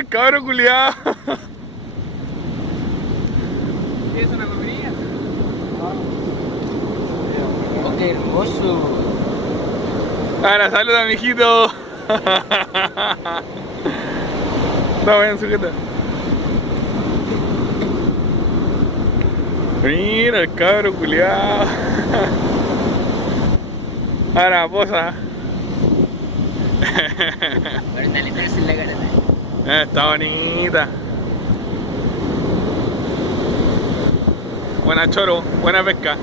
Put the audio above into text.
el cabro culiao. ¿Qué es una comedia? Oh, qué hermoso. Ahora, saluda, mijito. Está bien, sujeta. Mira el cabro culiao. Ahora, posa. Ahorita le pegas en la cara. Está bonita. Buena choro, buena pesca.